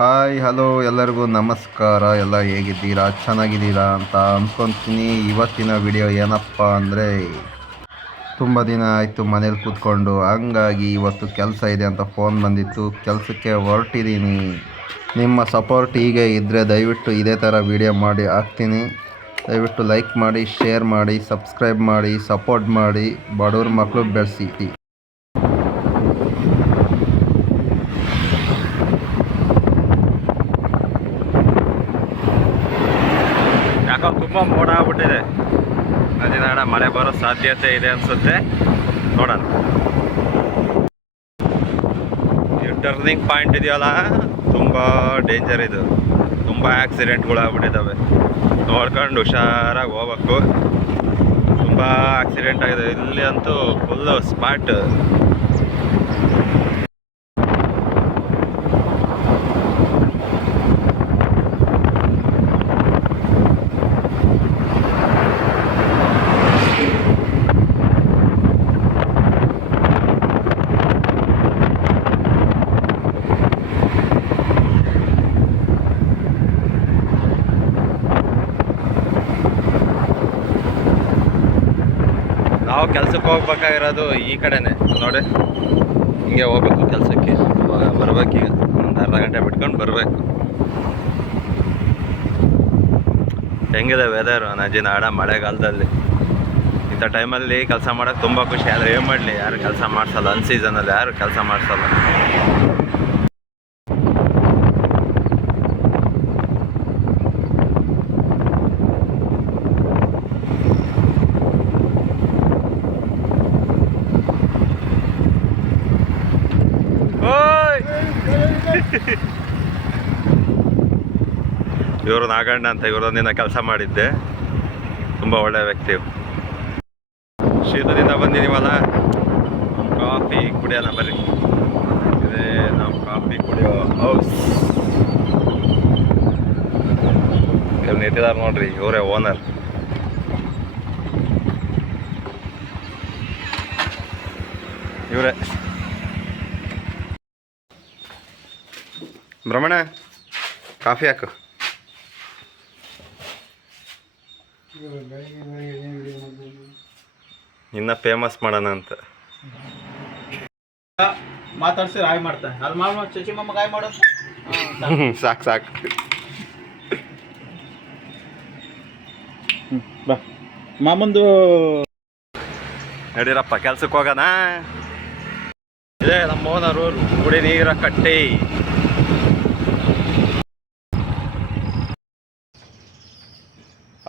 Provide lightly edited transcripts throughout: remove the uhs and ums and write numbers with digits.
Hi hello ಎಲ್ಲರಿಗೂ ನಮಸ್ಕಾರ. ಎಲ್ಲ ಹೇಗಿದ್ದೀರಾ? ಚೆನ್ನಾಗಿದ್ದೀರಾ ಅಂತ ಅಂದ್ಕೊತೀನಿ. ಇವತ್ತಿನ ವಿಡಿಯೋ ಏನಪ್ಪ ಅಂದರೆ, ತುಂಬ ದಿನ ಆಯಿತು ಮನೇಲಿ ಕೂತ್ಕೊಂಡು, ಹಂಗಾಗಿ ಇವತ್ತು ಕೆಲಸ ಇದೆ ಅಂತ ಫೋನ್ ಬಂದಿತ್ತು, ಕೆಲಸಕ್ಕೆ ಹೊರಟಿದ್ದೀನಿ. ನಿಮ್ಮ ಸಪೋರ್ಟ್ ಹೀಗೆ ಇದ್ದರೆ ದಯವಿಟ್ಟು ಇದೇ ಥರ ವಿಡಿಯೋ ಮಾಡಿ ಹಾಕ್ತೀನಿ. ದಯವಿಟ್ಟು ಲೈಕ್ ಮಾಡಿ, ಶೇರ್ ಮಾಡಿ, ಸಬ್ಸ್ಕ್ರೈಬ್ ಮಾಡಿ, ಸಪೋರ್ಟ್ ಮಾಡಿ, ಬಡವ್ರ ಮಕ್ಕಳು ಬೆಳೆಸಿ. ಯಾಕೋ ತುಂಬ ಮೋಡ ಆಗ್ಬಿಟ್ಟಿದೆ. ನದಿನಾಡ ಮಳೆ ಬರೋ ಸಾಧ್ಯತೆ ಇದೆ ಅನಿಸುತ್ತೆ. ನೋಡೋಣ. ಈ ಟರ್ನಿಂಗ್ ಪಾಯಿಂಟ್ ಇದೆಯಲ್ಲ, ತುಂಬ ಡೇಂಜರ್ ಇದು. ತುಂಬ ಆಕ್ಸಿಡೆಂಟ್ಗಳು ಆಗ್ಬಿಟ್ಟಿದ್ದಾವೆ. ನೋಡ್ಕೊಂಡು ಹುಷಾರಾಗಿ ಹೋಗ್ಬೇಕು. ತುಂಬ ಆಕ್ಸಿಡೆಂಟ್ ಆಗಿದೆ ಇಲ್ಲಿ ಅಂತೂ, ಫುಲ್ಲು ಸ್ಪಾಟ್. ನಾವು ಕೆಲ್ಸಕ್ಕೆ ಹೋಗ್ಬೇಕಾಗಿರೋದು ಈ ಕಡೆನೇ ನೋಡಿ. ಹಿಂಗೆ ಹೋಗ್ಬೇಕು ಕೆಲಸಕ್ಕೆ. ಬರ್ಬೇಕೀಗ ಒಂದು ಅರ್ಧ ಗಂಟೆ ಬಿಟ್ಕೊಂಡು ಬರಬೇಕು. ಹೆಂಗಿದೆ ವೆದರು ನಜಿನಾಡ ಮಳೆಗಾಲದಲ್ಲಿ? ಇಂಥ ಟೈಮಲ್ಲಿ ಕೆಲಸ ಮಾಡೋಕ್ಕೆ ತುಂಬ ಖುಷಿ. ಆದರೆ ಏನು ಮಾಡಲಿ, ಯಾರು ಕೆಲಸ ಮಾಡಿಸಲ್ಲ. ಅನ್ಸೀಸನಲ್ಲಿ ಯಾರು ಕೆಲಸ ಮಾಡಿಸಲ್ಲ. ಇವರು ನಾಗಣ್ಣ ಅಂತ, ಇವರೊಂದಿನ ಕೆಲಸ ಮಾಡಿದ್ದೆ. ತುಂಬ ಒಳ್ಳೆಯ ವ್ಯಕ್ತಿ. ಶೀತದಿಂದ ಬಂದಿದ್ದೀವಲ್ಲ, ಕಾಫಿ ಕುಡಿಯೋಣ ಬರ್ರಿ. ಇದೇ ನಾವು ಕಾಫಿ ಕುಡಿಯೋ ಹೌಸ್. ಇಲ್ಲಿ ನಿಂತಿದ್ದಾರೆ ನೋಡ್ರಿ, ಇವರೇ ಓನರ್. ಇವರೇ ಭ್ರಮಣ, ಕಾಫಿ ಹಾಕು. ಇನ್ನ ಫೇಮಸ್ ಮಾಡೋಣ ಅಂತ ಮಾತಾಡ್ಸಿ ಹಾಯ್ ಮಾಡ್ತಾರೆ. ಅಲ್ಲಿ ಮಾಮ ಚಚಿ ಮಾಮ ಹಾಯ್ ಮಾಡೋ. ಸಾಕು ಸಾಕು. ಬಾ ಮಾಮಂದು ನಡೀರಪ್ಪ ಕೆಲ್ಸಕ್ಕೆ ಹೋಗೋಣ. ಇದೇ ನಮ್ಮ ಓನರು, ಕುಡಿ ನೀರ ಕಟ್ಟಿ.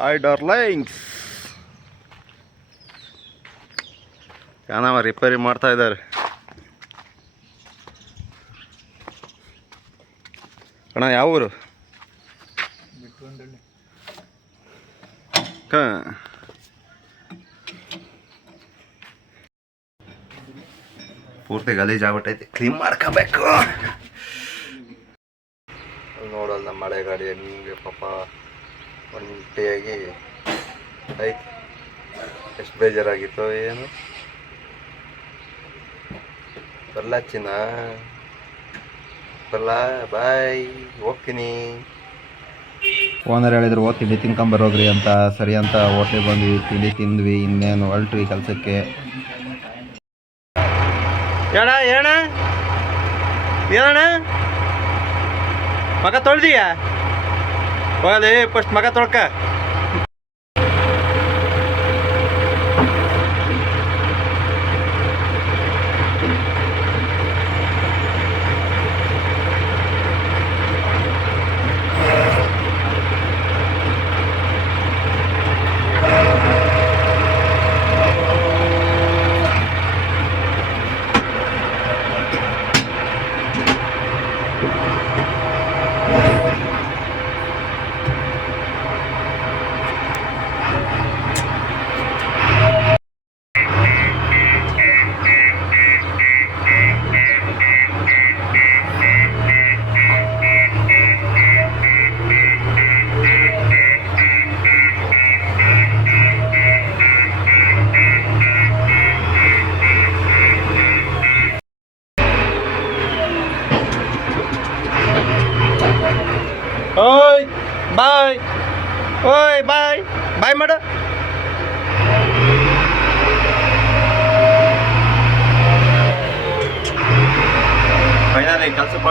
Hi darlings. ಏನವ ರಿಪೇರಿ ಮಾಡ್ತಾ ಇದ್ದಾರೆ. ಅಣ್ಣ ಯಾವ ಊರು? ಪೂರ್ತಿ ಗಲೀಜ್ ಆಗ್ಬಿಟ್ಟೈತಿ, ಕ್ಲೀನ್ ಮಾಡ್ಕೋಬೇಕು. ನೋಡಲ್ಲ ನಮ್ಮ ಮಳೆ ಗಾಡಿ ಹೆಂಗೆ ಪಾಪ ಒಂಟಿಯಾಗಿ ಐತಿ. ಎಷ್ಟು ಬೇಜಾರಾಗಿತ್ತು ಏನು. ಬರಲ್ಲ ಚಿನ್ನ, ಬರಲ್ಲ, ಬಾಯ್, ಹೋಗ್ತೀನಿ. ಓನರ್ ಹೇಳಿದ್ರು ತಿಂಡಿ ತಿನ್ಕೊಂಬರೋಗ್ರಿ ಅಂತ. ಸರಿ ಅಂತ ಹೋಟ್ಲಿಗೆ ಬಂದ್ವಿ, ತಿಂಡಿ ತಿಂದ್ವಿ, ಇನ್ನೇನು ಹೊರಟ್ವಿ ಕೆಲಸಕ್ಕೆ. ಏಣ ಏಣ ಏನಣ್ಣ, ಮಗ ತೊಳ್ದೀಯಾ? ಹೋಗಲಿ ಫಸ್ಟ್ ಮಗ ತೊಳ್ಕ.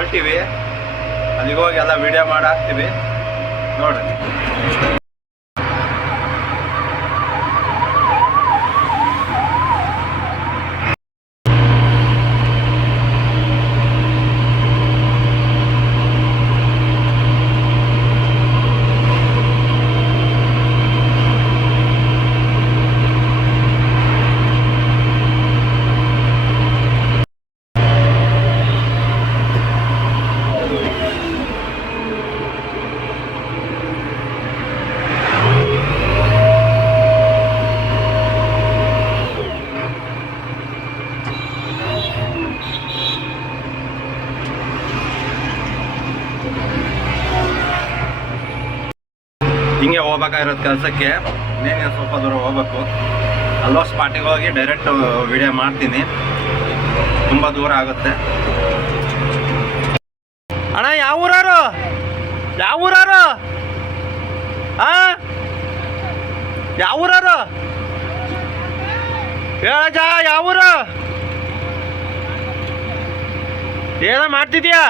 ಹೊರಟಿವಿ. ಅಲ್ಲಿಗೆ ಹೋಗಿ ಎಲ್ಲ ವಿಡಿಯೋ ಮಾಡಿ ಹಾಕ್ತೀವಿ ನೋಡ್ರಿ. ಹಿಂಗೆ ಹೋಗ್ಬೇಕಾಗಿರೋದು ಕೆಲಸಕ್ಕೆ. ಇನ್ನೇನು ಸ್ವಲ್ಪ ದೂರ ಹೋಗ್ಬೇಕು. ಅಲ್ಲೋ ಸ್ಪಾಟಿಗೆ ಹೋಗಿ ಡೈರೆಕ್ಟ್ ವಿಡಿಯೋ ಮಾಡ್ತೀನಿ. ತುಂಬ ದೂರ ಆಗುತ್ತೆ. ಅಣ್ಣ ಯಾವ ಊರಾರು ಆ ಯಾವ ಊರಾರು ಹೇಳಜ ಯಾವ ಊರು? ಏನೋ ಮಾಡ್ತಿದ್ಯಾ?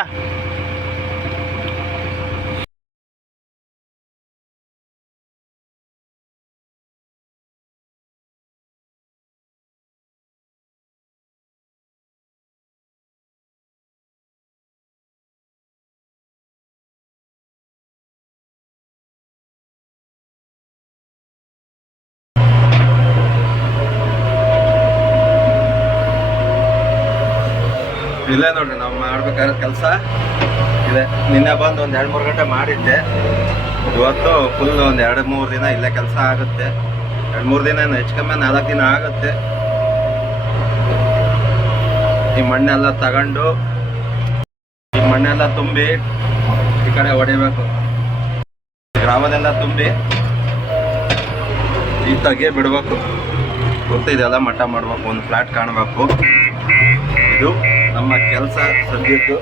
ಇಲ್ಲೇ ನೋಡ್ರಿ ನಾವು ಮಾಡ್ಬೇಕಾಗಿರೋ ಕೆಲಸ ಇದೆ. ನಿನ್ನೆ ಬಂದು ಒಂದು 2-3 ಗಂಟೆ ಮಾಡಿದ್ದೆ. ಇವತ್ತು ಫುಲ್ ಒಂದು 2-3 ದಿನ ಇಲ್ಲೇ ಕೆಲಸ ಆಗುತ್ತೆ. 2-3 ದಿನ ಏನು, ಹೆಚ್ಚು ಕಮ್ಮಿ 4 ದಿನ ಆಗುತ್ತೆ. ಈ ಮಣ್ಣೆಲ್ಲ ತಗೊಂಡು ಈ ಮಣ್ಣೆಲ್ಲ ತುಂಬಿ ಈ ಕಡೆ ಹೊಡಿಬೇಕು. ಗ್ರಾಮದೆಲ್ಲ ತುಂಬಿ ಈ ತಗ್ಗೆ ಬಿಡ್ಬೇಕು. ಗೊತ್ತು, ಇದೆಲ್ಲ ಮಟ್ಟ ಮಾಡ್ಬೇಕು. ಒಂದು ಫ್ಲಾಟ್ ಕಾಣಬೇಕು. ಇದು ನಮ್ಮ ಕೆಲಸ ಸದ್ಯದ್ದು.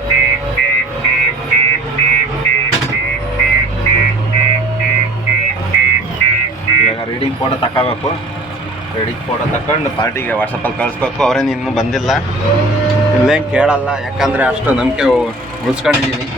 ಇವಾಗ ರೀಡಿಂಗ್ ಫೋಟೋ ತಗೋಬೇಕು. ರೀಡಿಂಗ್ ಫೋಟೋ ತಗೊಂಡು ಪಾರ್ಟಿಗೆ ವಾಟ್ಸಪ್ಪಲ್ಲಿ ಕಳಿಸ್ಬೇಕು. ಅವರೇನು ಇನ್ನೂ ಬಂದಿಲ್ಲ. ಇಲ್ಲೇನು ಕೇಳಲ್ಲ, ಯಾಕಂದರೆ ಅಷ್ಟು ನಂಬಿಕೆ ಉಳಿಸ್ಕೊಂಡಿದ್ದೀನಿ.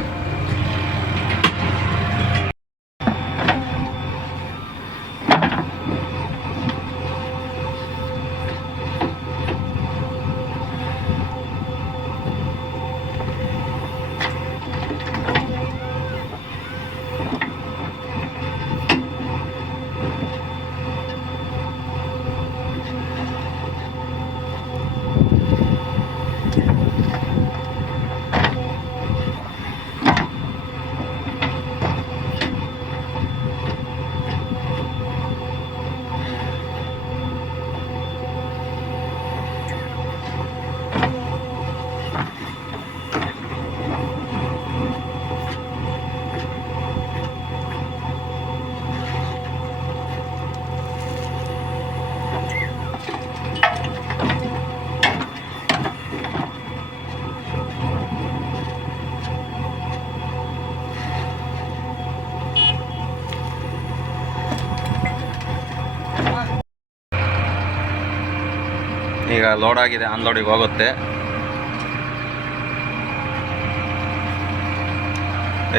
ಈಗ ಲೋಡ್ ಆಗಿದೆ, ಅನ್ಲೋಡಿಗೆ ಹೋಗುತ್ತೆ.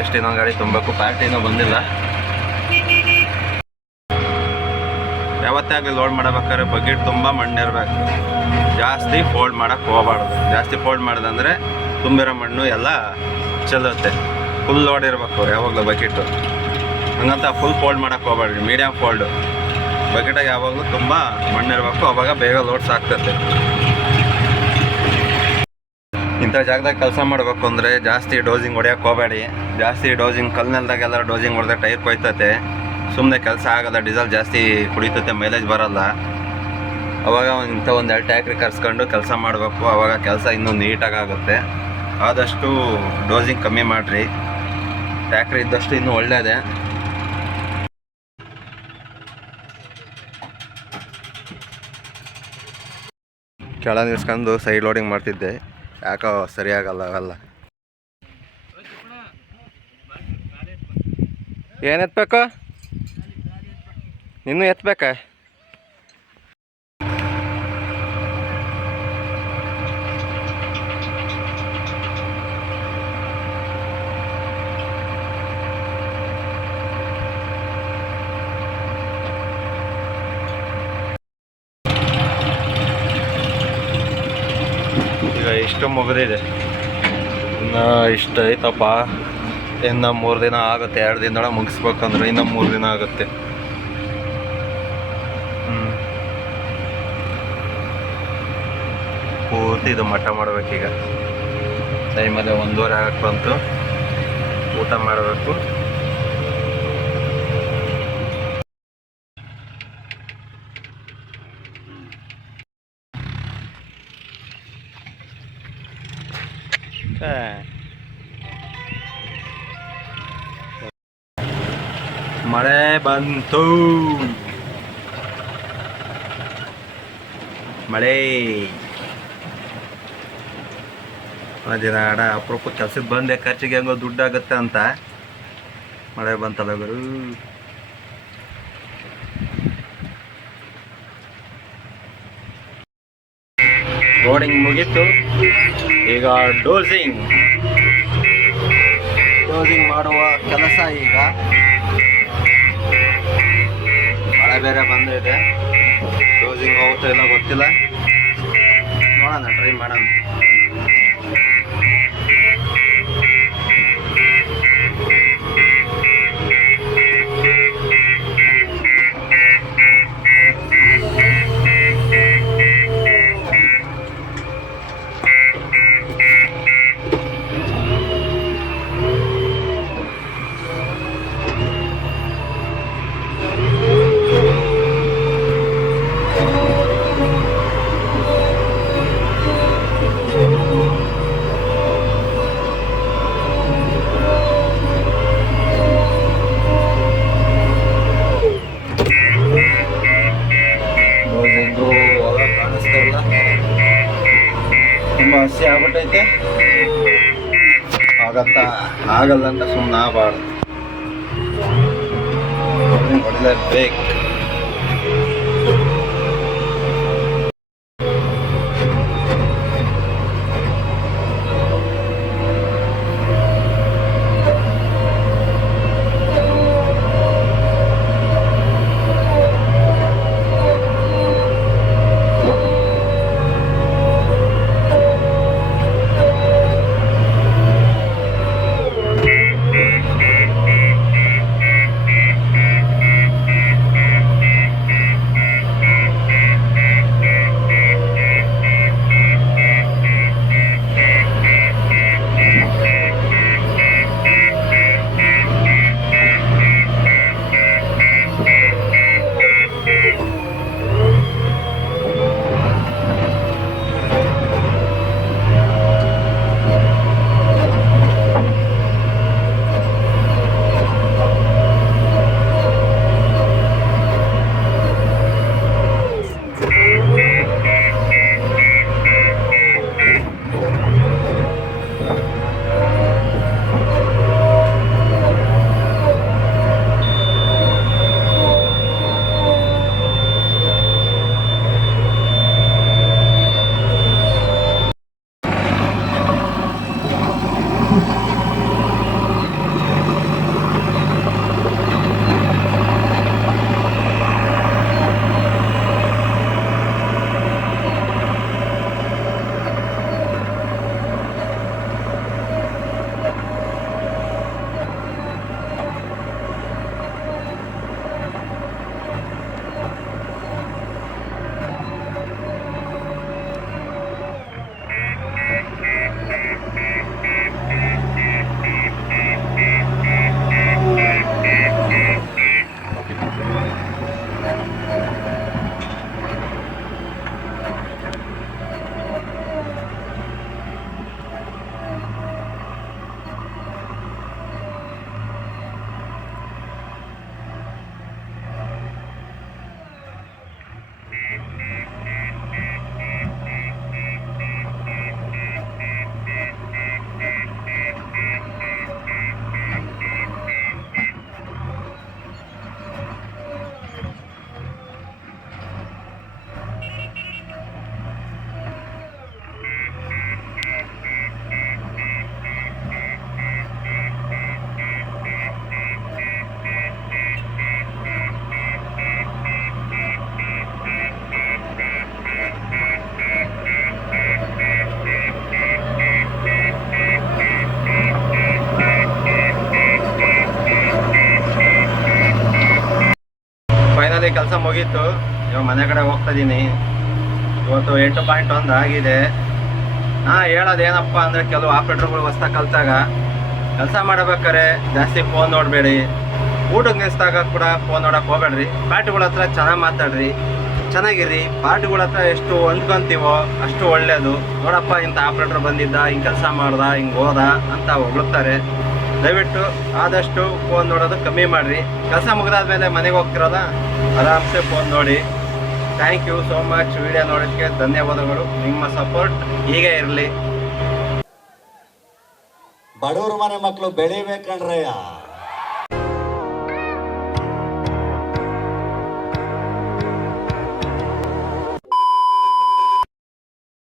ಎಷ್ಟು ಇನ್ನೊಂದು ಗಾಡಿ ತುಂಬಬೇಕು. ಪಾರ್ಟಿನೂ ಬಂದಿಲ್ಲ. ಯಾವತ್ತೇ ಆಗಲಿ ಲೋಡ್ ಮಾಡಬೇಕಾದ್ರೆ ಬಕೆಟ್ ತುಂಬ ಮಣ್ಣಿರಬೇಕು. ಜಾಸ್ತಿ ಫೋಲ್ಡ್ ಮಾಡೋಕ್ಕೆ ಹೋಗಬಾರ್ದು. ಜಾಸ್ತಿ ಫೋಲ್ಡ್ ಮಾಡಿದಂದರೆ ತುಂಬಿರೋ ಮಣ್ಣು ಎಲ್ಲ ಚೆಲ್ಲುತ್ತೆ. ಫುಲ್ ಲೋಡ್ ಇರಬೇಕು ಯಾವಾಗಲೂ ಬಕೆಟು. ಹಂಗಂತ ಫುಲ್ ಫೋಲ್ಡ್ ಮಾಡೋಕ್ಕೆ ಹೋಗ್ಬೇಡ್ರಿ. Medium fold. ಬಕೆಟಾಗಿ ಯಾವಾಗಲೂ ತುಂಬ ಮಣ್ಣಿರಬೇಕು. ಅವಾಗ ಬೇಗ ಲೋಡ್ ಸಾಕ್ತೈತೆ. ಇಂಥ ಜಾಗದಾಗ ಕೆಲಸ ಮಾಡಬೇಕು ಅಂದರೆ ಜಾಸ್ತಿ ಡೋಸಿಂಗ್ ಹೊಡೆಯೋಕ್ಕೆ ಹೋಗಬೇಡಿ. ಜಾಸ್ತಿ ಡೋಸಿಂಗ್ ಕಲ್ಲಿನಲ್ದಾಗೆಲ್ಲ ಡೋಸಿಂಗ್ ಹೊಡೆದ್ರೆ ಟೈರ್ ಕೊಯ್ತತೆ. ಸುಮ್ಮನೆ ಕೆಲಸ ಆಗಲ್ಲ. ಡೀಸೆಲ್ ಜಾಸ್ತಿ ಕುಡಿತತೆ, ಮೈಲೇಜ್ ಬರೋಲ್ಲ. ಅವಾಗ ಇಂಥ ಒಂದು 2 ಟ್ಯಾಕ್ರಿ ಕರ್ಸ್ಕೊಂಡು ಕೆಲಸ ಮಾಡಬೇಕು. ಆವಾಗ ಕೆಲಸ ಇನ್ನೂ ನೀಟಾಗಿ ಆಗುತ್ತೆ. ಆದಷ್ಟು ಡೋಸಿಂಗ್ ಕಮ್ಮಿ ಮಾಡಿರಿ. ಟ್ಯಾಕ್ರಿ ಇದ್ದಷ್ಟು ಇನ್ನೂ ಒಳ್ಳೆಯದೇ. ಕೆಳ ನಿಲ್ಸ್ಕೊಂಡು ಸೈಡ್ ಲೋಡಿಂಗ್ ಮಾಡ್ತಿದ್ದೆ. ಯಾಕೋ ಸರಿಯಾಗಲ್ಲ ಅವೆಲ್ಲ. ಏನು ಎತ್ತಬೇಕು? ಇನ್ನೂ ಎತ್ತಬೇಕಾ? ಇಷ್ಟು ಮುಗಿದಿದೆ, ಇನ್ನು ಇಷ್ಟ ಐತಪ್ಪ. ಇನ್ನು 3 ದಿನ ಆಗುತ್ತೆ. 2 ದಿನದೊಳಗೆ ಮುಗಿಸ್ಬೇಕಂದ್ರೆ ಇನ್ನು 3 ದಿನ ಆಗುತ್ತೆ. ಪೂರ್ತಿ ಇದು ಮಟ್ಟ ಮಾಡ್ಬೇಕೀಗ. ಟೈಮಲ್ಲಿ 1:30 ಆಗಕ್ಕೆ ಬಂತು. ಊಟ ಮಾಡಬೇಕು. ಮಳೆ ಬಂತು. ಮಳೆ ದಿನ ಆಡ ಅಪರೂಪ ಕೆಲ್ಸಕ್ಕೆ ಬಂದೆ, ಖರ್ಚಿಗೆ ಹೆಂಗೋ ದುಡ್ಡಾಗುತ್ತೆ ಅಂತ. ಮಳೆ ಬಂತಲ್ಲ ಗುರು. ರೋಡಿಂಗ್ ಮುಗೀತು, ಈಗ ಡೋಸಿಂಗ್ ಮಾಡುವ ಕೆಲಸ. ಈಗ ಮಳೆ ಬೇರೆ ಬಂದಿದೆ, ಡೋಸಿಂಗ್ ಹೋಗುತ್ತೋ ಇಲ್ಲ ಗೊತ್ತಿಲ್ಲ, ನೋಡೋಣ, ಟ್ರೈ ಮಾಡೋಣ. ತುಂಬ ಹಸಿ ಆಗ್ಬಿಟ್ಟೈತೆ. ಆಗಲ್ಲ ಅಂತ ಸುಮ್ಮನೆ ಆಗಬಾರ್ದು, ಹೊಡಿಲೇಬೇಕು. ಫೈನಲಿ ಕೆಲಸ ಮುಗೀತು. ಇವಾಗ ಮನೆ ಕಡೆ ಹೋಗ್ತಾ ಇದ್ದೀನಿ. ಇವತ್ತು 8.1 ಆಗಿದೆ. ಹೇಳೋದೇನಪ್ಪ ಅಂದರೆ ಕೆಲವು ಆಪ್ರೇಟರ್ಗಳು ಹೊಸ್ದಾಗಿ ಕಲ್ತಾಗ ಕೆಲಸ ಮಾಡಬೇಕಾರೆ ಜಾಸ್ತಿ ಫೋನ್ ನೋಡಬೇಡಿ. ಊಟಕ್ಕೆ ನಿಲ್ಲಿಸಿದಾಗ ಕೂಡ ಫೋನ್ ನೋಡೋಕೆ ಹೋಗ್ಬೇಡ್ರಿ. ಪಾರ್ಟಿಗಳ ಹತ್ರ ಚೆನ್ನಾಗಿ ಮಾತಾಡ್ರಿ, ಚೆನ್ನಾಗಿರಿ. ಪಾರ್ಟಿಗಳ ಹತ್ರ ಎಷ್ಟು ಹೊಂದ್ಕೊಂತೀವೋ ಅಷ್ಟು ಒಳ್ಳೆಯದು. ನೋಡಪ್ಪ ಇಂಥ ಆಪ್ರೇಟರ್ ಬಂದಿದ್ದ, ಹಿಂಗೆ ಕೆಲಸ ಮಾಡ್ದ, ಹಿಂಗೆ ಹೋದ ಅಂತ ಹೊಗಳುತ್ತಾರೆ. ದಯವಿಟ್ಟು ಆದಷ್ಟು ಫೋನ್ ನೋಡೋದು ಕಮ್ಮಿ ಮಾಡಿರಿ. ಕೆಲಸ ಮುಗಿದಾದ್ಮೇಲೆ ಮನೆಗೆ ಹೋಗ್ತಿರೋದ ಆರಾಮ್ಸೆ ಫೋನ್ ನೋಡಿ. Thank you so much. Video ನೋಡೋದಕ್ಕೆ ಧನ್ಯವಾದಗಳು. ನಿಮ್ಮ ಸಪೋರ್ಟ್ ಹೀಗೆ ಇರಲಿ. ಬಡವ್ರ ಮನೆ ಮಕ್ಕಳು ಬೆಳಿಬೇಕಂಡ್ರಯ್ಯ.